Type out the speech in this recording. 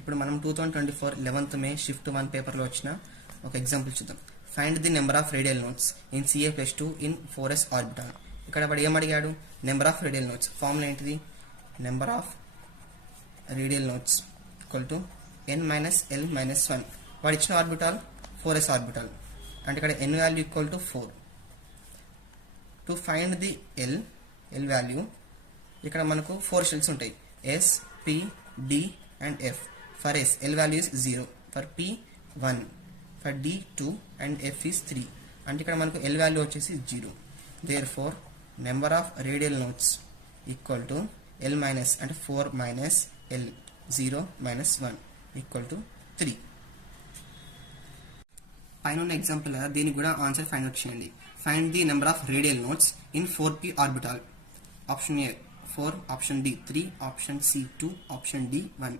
ఇప్పుడు మనం 2024 11th మే shift 1 పేపర్లో వచ్చిన ఒక ఎగ్జాంపుల్ చూద్దాం. Find the number of radial nodes in CA+2 in 4s orbital. ఇక్కడ వాడు ఏమడిగాడు? Number of radial nodes formula ఏంటిది? Number of radial nodes equal to n-l-1. వాడు ఇచ్చిన ఆర్బిటాల్ 4s ఆర్బిటాల్, అంటే ఇక్కడ n value equal to 4. To find the l value, ఇక్కడ మనకు 4 షెల్స్ ఉంటాయి, S, P, D and F. For S, L value is 0, for P 1, for D 2 and F is 3. అంటే ఇక్కడ మనకు L వాల్యూ వచ్చేసి 0. Therefore, number of radial nodes equal to L minus అంటే 4 minus L, 0 minus 1 equal to 3. పైన ఉన్న example దీనికి కూడా answer find out చేయండి. Find the number of radial nodes in 4p orbital. Option A 4, option D 3, option C 2, option D 1.